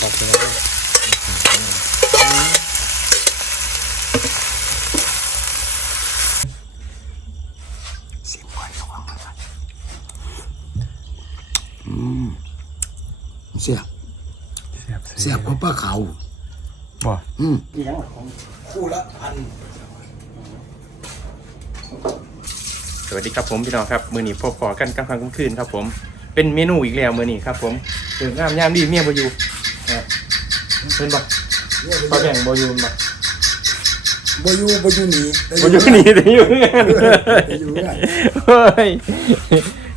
ปักเลยสิบวันสองวันอืมเสียบเสียบเสียบกว่าปลาเขาบ่อืมเกียงของคู่ละพันสวัสดีครับผมพี่น้องครับ มือนี้พบปอกันกลางค่ำกลางคืนครับผมเป็นเมนูอีกแล้วมือนี้ครับผมเดินงามยามดีเมียบอยู่ นะเป็นบ่ปลาแบ่งบอยู่บ่บอยู่บอยู่นี่บอยู่นี่แต่อยู่งานอยู่งานเฮ้ย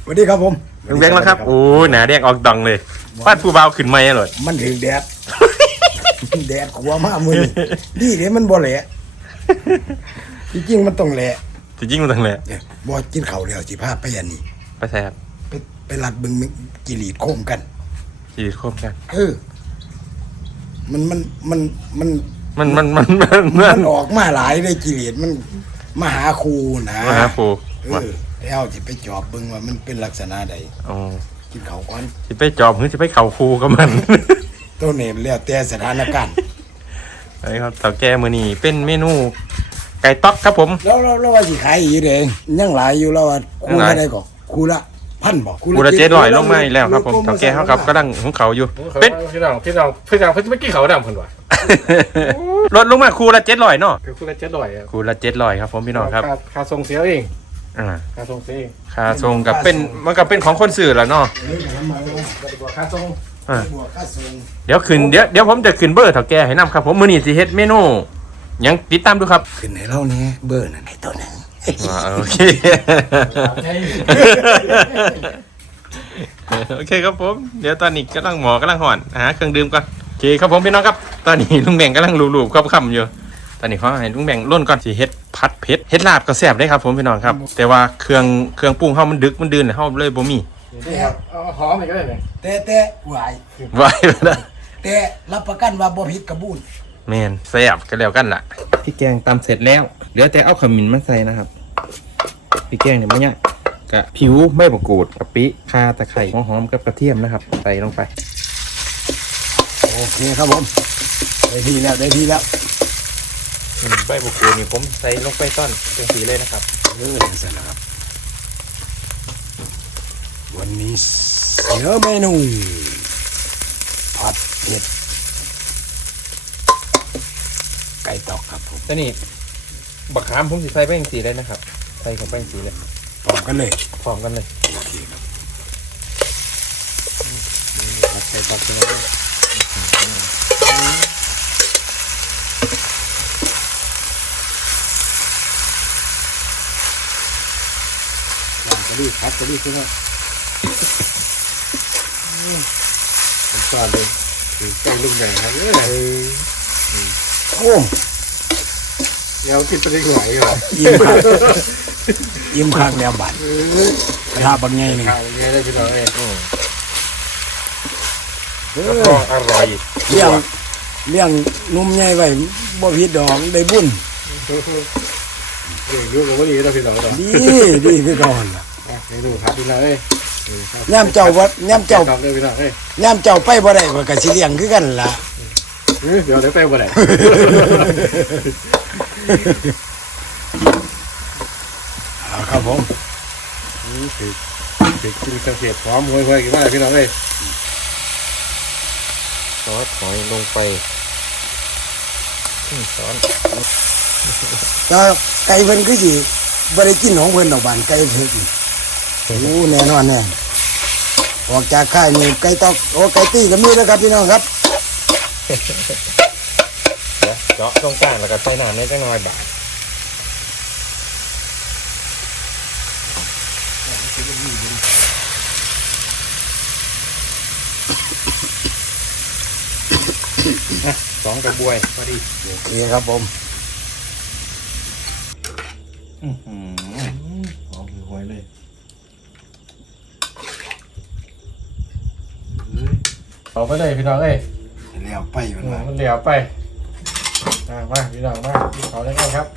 สวัสดีครับผมลุงแบงค์แล้วครับโอ้หนาแดงออกดองเลยฟาดผู้เบาขึ้นไม่เลยมันถึงแดดแดดขัวมากมือนี่เดี๋ยวมันบ่แหละจริงๆมันต้องแหละจะยิ่งมาทางเลยเนี่ยบ่กินข้าวแล้วสิพาไปอันนี้ไปใส่ครับไปไปรัดเบึงกิรีดโคมกันชีวิตโคมกันเออ มันมันมันมันมันมันมันมันมัมันนออกมาหลายได้กิเลสมันมาหาครูนะมาหาปูเอมาอแล้วสิไปจอบเบิ่งว่ามันเป็นลักษณะใดอ๋อกินข้าวก่อนจะไปจอบหรือจะไปเข่าคูกับมัน ตัวนี้แล้วแต่สถานการณ์นี่ครับเต่าแก่มือนี้เป็นเมนู ไก่ต๊อกครับผม แล้วเราเราว่าสิขายอีกเด้ยังหลายอยู่แล้วว่าคูยังหลายละได้ก็คูละ พันบ่กูละเจ็ดร้อยลงมาอีกแล้วครับผมเต่าแก่เขาครับก็ดังของเขาอยู่ เป็เป็นนพี่น้องพี่น้องพี่น้องเพิ่งเมื่อกี้เขาดำคนว่ะลดลงมาคูละเจ็ดร้อยเนาะคือคุณละเจ็ดร้อยอะคูละเจ็ดร้อยครับผมพี่น้องครับาค่าส่งเสียเองอ่าค่าส่งเสียเองค่าทรงกับเป็นมันกับเป็นของคนสื่อแล้วเนาะเออก็ทำมาแล้วก็ดีกว่าค่าส่งอ่าบวกค่าส่งเดี๋ยวขึ้นเดี๋ยวเดี๋ยวผมจะขึ้นเบอร์เต่าแก่ให้นํครับผมมือนี้สิเฮ็ดเมนูหยังติดตามดูครับ ขึ้นให้เรานี่เบอร์นั่นให้ตัวหนึง อ่าโอเค โอเคครับผม เดี๋ยวตอนนี้กำลังหมอกำลังห่อนหาเครื่องดื่มก่อนโอเคครับผมพี่น้องครับ ตอนนี้ลุงแบ่งกำลังรูปๆคำๆอยู่ ตอนนี้เขาให้ลุงแบ่งร่นก่อนสิเฮ็ดพัดเผ็ดเฮ็ดลาบก็แซ่บได้ครับผมพี่น้องครับ แต่ว่าเครื่องเครื่องปรุงเฮามันดึกมันดื่นเลยเฮาเลยบ่มีนี่ครับเอาหอมอีกก็ได้ไหมแต่แต่หวาย ไว้แล้วนะแต่รับประกันว่าบ่ผิดกระบูน แม่นแซ่บก็แล้วกันล่ะพี่แกงตำเสร็จแล้วเหลือแต่เอาขมิ้นมาใส่นะครับพี่แกงเนี่ยมันเนี่ยกะผิวใบมะกรูดกะปิข่าตะไคร้หัวหอมกับกระเทียมนะครับ ใส่ลงไป โอเคครับผมได้ทีแล้วได้ทีแล้วอืมใบมะกรูดนี่ผมใส่ลงไปต้อนเป็นสีเลยนะครับเออเสร็จแล้วครับ วันนี้เสือเมนูผัดเผ็ดไก่ตอกครับผมแต่นี่บักขามผมสิใส่ไปเป็นสีเลยนะครับ ใส่เข้าไปเป็นสีเลยพร้อมกันเลยพร้อมกันเลยโอเคครับผัดไก่ปักเลยลองกระดิ่ครับกระดิ่ใช่ไหมผมสอนเลยคือแกงลุงแดงครับเออ โอ้เดี๋ยวกินไปได้หน่อยเหรอยิ้มคักยิ้มคักแล้วบัดกระทะบางไงหนึ่งข้าวยังไงได้พี่น้องเองเอแล้วอก็อร่อยเลี้ยงเลี้ยงนุ่มใหญ่ไว้บ่ผิดดอกได้บุญเรื่องยุ่งกับว่าดีแล้วพี่น้องต่อดีดีคือก่อนล่ะเมนูครับพี่น้องเอ้ยย่ามเจ้าวัดย่ามเจ้าครับเลยพี่น้องเอ้ยย่ามเจ้าไปบ่ได้ก็กสิเลี้ยงคือกันล่ะ เดี๋ยวเดี๋ยวไปบ่ได้ เอาครับผมคือคือกินกระเทียมหอมห่วยๆกันมากพี่น้องเอ้ยซอสหอยลงไปครึ่งช้อนแล้วไก่เพิ่นคือสิบ่ได้กินของเพิ่นดอกบานไก่เพิ่นโอ้แน่นอนแน่ออกจากค่ายนี่ไก่ตอกโอ้ไก่ตี้ก็มีแล้วครับพี่น้องครับ เดี๋ยวเจาะตรงกลางแล้วก็ใส่น้ำนิดหน่อยบาทสองกระบวยพอดีโอเคครับผมอือหือหอมหวยเลยเอาไปเลยพี่น้องเอ้ยแล้ วไปมันว่ามันเหลียวไปมามาพี่น้องมาพี่เขาได้ไงครับ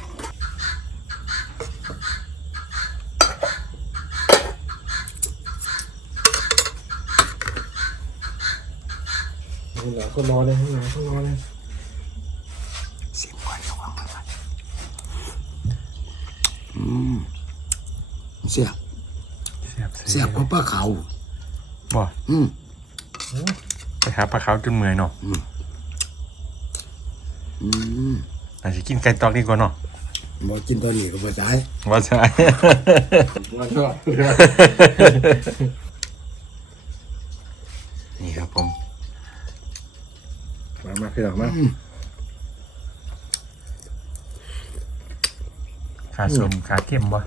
หลังก็รอเลยหลังก็รอเลยเสียบก่อนระวังก่อนอืมเสียบเสียบเสียบเพราะปลาเขาบ่อืม ไปหาปลาเขาวจนเมื่อยเนาะ อืม อาจจะกินไก่ตอกดีกว่าเนาะบอกกินตอนนี้ก็บ่ได้ว่าใช่มันก็นี่ครับผม มามาพี่หลังมาขาสมขาเข้มบ่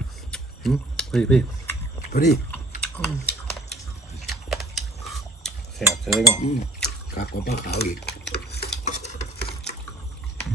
พี่พี่พอดีแสบเลยเนาะอืมครับกับปลาเขาอีก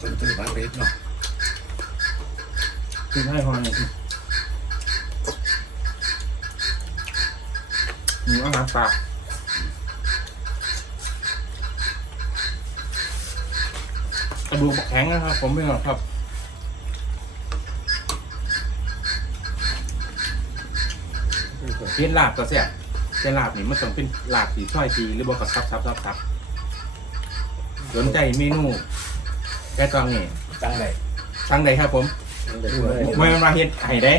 จนตื่นปลาเป็ดเนาะ กินให้พอหน่อยสิหนูอาหาร ปลากกระดูกแข็งนะครับ ผมไม่หรอกครับเป็นลาบก็แซ่บแต่ลาบนี่มันต้องเป็นลาบสีช่อยสีหรือบอกกับซับซับซับซับสนใจเมนูแกตองนี่ตั้งได้สั่งใดครับผมไม่มันมาเฮ็ดไห้ได้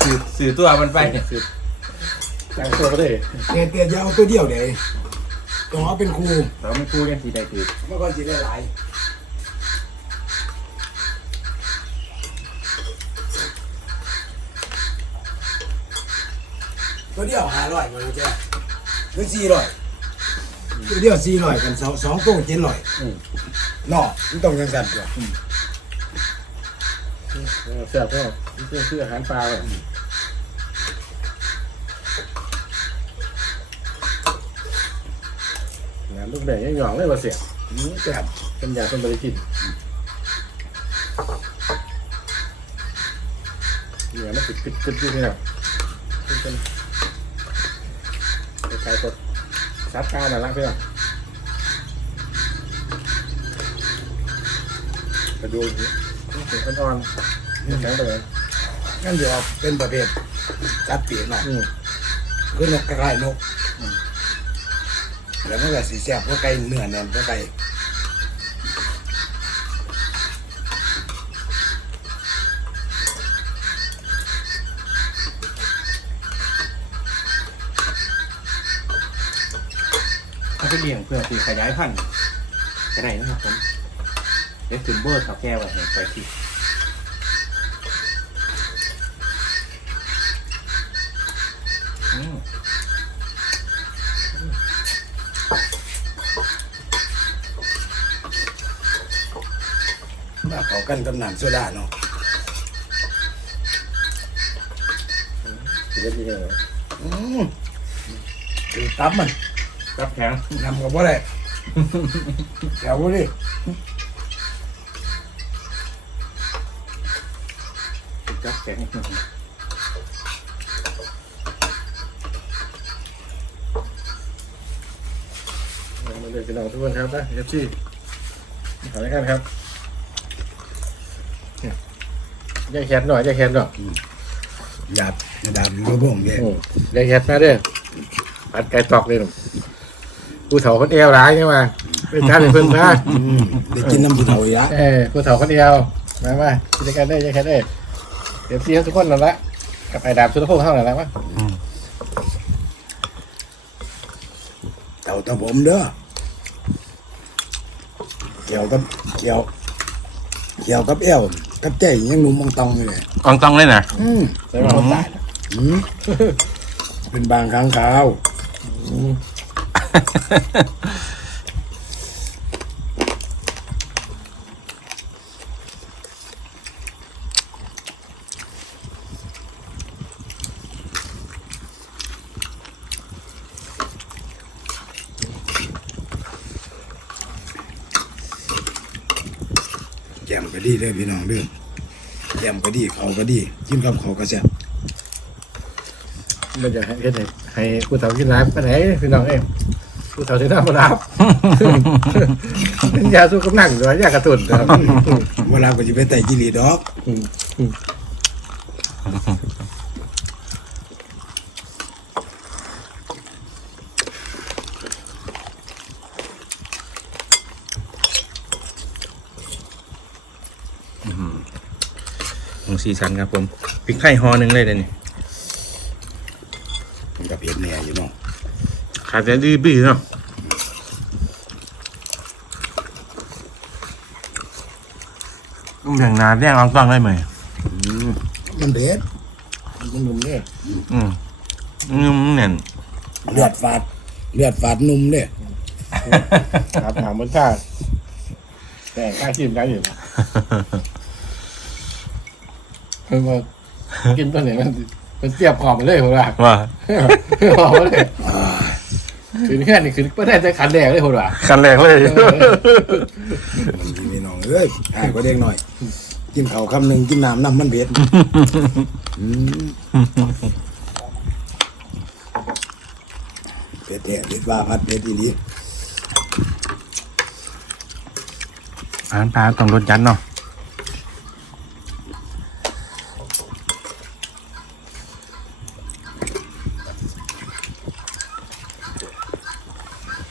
สื่อสื่อตัวมันไปสั่ งตัวก็ได้แต่แต่จะเอาตัวเดียวเด้ต้องเอาเป็นครูเราไม่พูดกันทีใดคือเมื่อก่อนสิได้หลายตัวเดียวห้าร้อยมันจะหรือสี่ร้อยตัวเดียวสี่ร้อยกันสองสองตัวเจ็ดร้อยเนาะมันต้องยังสั่นตัวแซ่บก็เพื่อเพื่ออาหารปลาเลยงาน ลูกแดงยังหยองเลยว่าเสียอืมแซ่บเป็นยาเป็นบริจิตเนี่ยมันติดติดติดอยู่เนี่ยเป็นเป็นใครกดซัดกาวน่ะละเพื่อนกระดูกเสียงอ่อนๆแข็งไปเลยงั้นเดี๋ยวเอาเป็นประเภทจัดเปลี่ยนเนาะอืมคือนกกระไรนก แล้วมันก็สีแซ่บกว่าไก่เนื้อแน่นกว่าไก่ถ้าไปเลี้ยงเพื่อที่ขยายพันธุ์ก็ได้นะครับผมเดี๋ยวถึงเบอร์เขาแก้ว้ให้ไปที่ มาเขากันกับน้ำโซดาเนาะถือว่าดีเลยอืมคือตับมันรับแข็งนำกับว่าได้แถวนี้รับแข็งมาเลยพี่น้องทุกคนครับนะเอฟซีขอแล้วกันครับ แยกแคทหน่อยแยกแคทหน่อยหยาบหยาบอยู่กับผมเนี่ยโอ้ได้แคทมาเด้อปัดไก่ตอกเลยหนุ่มผู้เฒ่าคนเอวร้ายใช่ไหมเป็นชาติเพิ่นมาอืมได้กินน้ำผู้เฒ่าอีกละเออผู้เฒ่าคนเอวมามากิจการได้ยังแค่ได้เดี๋ยวพี่ทุกคนนั่นละกับไอ้ดาบสุดพงษ์เท่านั้นละมั้งเต่าตะผมเด้อเกี่ยวกับเกี่ยวเกี่ยวกับเอว กับใจยังหนุ่มมองตองอยู่เลยกองต้องเลยนะอืมใช่ไหมคนตายอืมเป็นบางครั้งคราว มก็ดีเด้อพี่น้องเด้อแจ่มก็ดีเขาก็ดีกินกับเขาก็แซ่บมันจะให้เฮ็ดให้ให้ผู้เฒ่ากินน้ำไปไหนพี่น้องเอ้ยผู้เฒ่าที่น้ำมารับเป็นยาสู้กำลังด้วยยากระตุ้นนะครับ เวลาก็จะไปไต่กิริดอก ของสีสันครับผมพริกไทยห่อหนึ่งเลยเดี๋ยวนี้มันก็เผ็ดแน่อยู่เนาะขาดแต่ดื้อบื้อเนาะอย่างนาแดงอองต้องได้ไหมมันเผ็ดมันนุ่มเนี่ยอืมนุ่มแน่นเลือดฝาดเลือดฝาดนุ่มเด้อครับถามมันค่าแต่ค่าชิมได้อยู่ นะคือว่ากินตัวไหนมันมันเจียบขอบมาเลยหัวละว่าขอบมาเลยคือแค่นี้คือไม่ได้จะขันแดงเลยหัวละคันแรกเลย พี่น้องเอ้ยอ้ายก็เด็กหน่อย กินข้าวคำหนึ่งกินน้ำน้ำมันเผ็ดอืมเผ็ดแท้เผ็ดว่าพัดเผ็ดอีหลี อาหารปลาต้องรสจัดเนาะ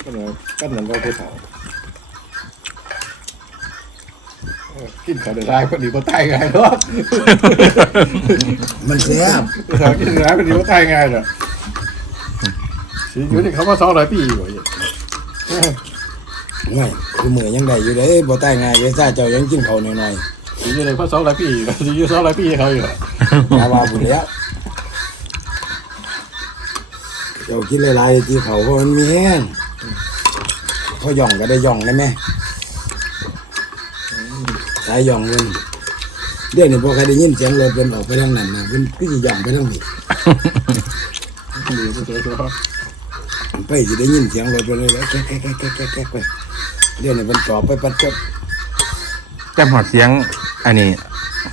ก็เลยก็เหมือนเรา ผู้เฒ่าเออกินข้าวเดือดร้ายพอดีพอตายง่ายเนาะมันแซ่บผู้เฒ่ากินร้ายพอดีพอตายง่ายเนาะสีอยู่นี่เขามาสองร้อยปีอยู่อย่างง่ายคือมือยังได้อยู่เด้บ่ตายง่ายเวซ่าเจ้ายังกินข้าวหน่อยสีอยู่เลยเพราะสองร้อยปีอยู่สีอยู่สองร้อยปีเขาอยู่ๆมาว่าบุญแล้วเจ้ากินหลายๆที่เขาเพราะมันมีแห้ง พอย่องก็ได้ย่องได้ไหมสายย่องเงินเดี๋ยวนี้พอใครได้ยินเสียงรถเป็นออกไปทางนั้นนะเป็นก็จะย่องไปทางนี้ไปจะได้ยินเสียงรถเป็นเลยแก๊กแก๊กแก๊กแก๊กแก๊กแก๊กไปเดี๋ยวนี้เป็นจอไปปัดจดแต่หอดเสียงอันนี้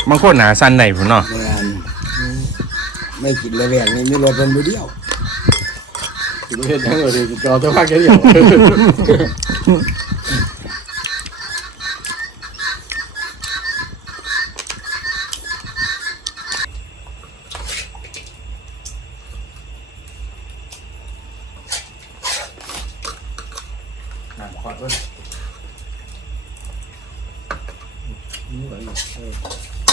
บางคนหนาสั้นไหนผมเนาะไม่กินเลยแวงนี่มีรถเป็นมือเดียว สีประเทศยังเลยจอตัวภาคแค่เดียวขอโทษใช่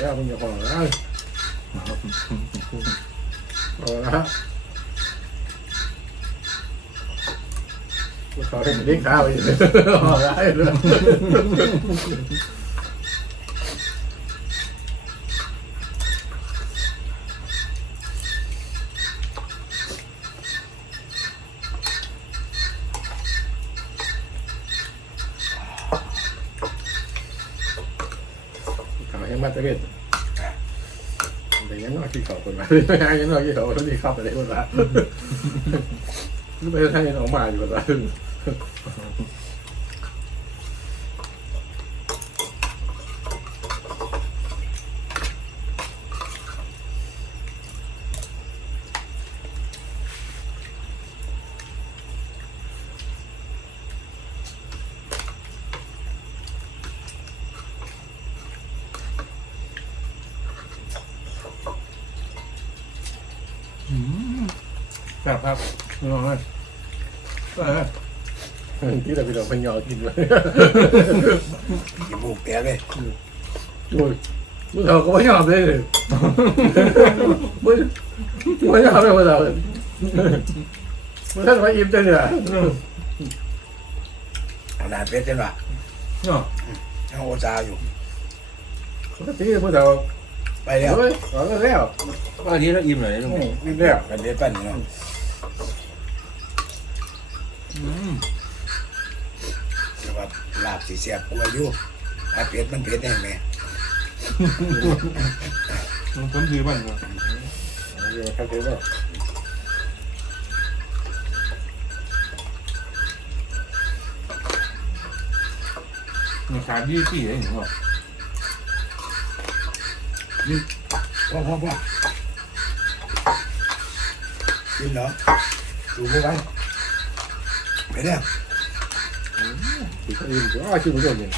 แล้วมันจะพอแล้วพอแล้วเขาเห็นเลี้ยงข้าวอยู่พอแล้ว ยเขาให้มาตะเวนแต่ยังนอกที่เขาคนมาไม่ยังนอกที่เขาคนที่เข้าไปได้คนละไม่ได้ให้ออกมาอยู่คนละ ครับครับลองเลยเออที่เราไปลองพันยอกินเลยกินบุกแกเลยโอ้ยมึงเอาก็ไม่ยอมเลยมึงไม่ยอมเลยมึงเอามึงท่านมาอิ่มจังเนี่ยขนาดเป็ดจังหวะเนาะยังโอซาอยู่ปกติผู้เฒ่าไปแล้วเฮ้ยขอแล้วบางทีเราอิ่มเลยลุงอืแบ่มแล้วกันเด็ดปั้นเนาะ อืม แต่ว่า ลาบสีเสียบกลัวอยู่ถ้าเผ็ดมันเผ็ดแน่แม่ผมถือบ้านก่อนเดี๋ยวครับเดี๋ยวมีขายี่ปีเองเหรอพ่อพ่อพ่อกินเหรอดูไม่ไหวไปเนี่ยที่เขาอื่ นก็อ้าวชื่อมันโดนเลย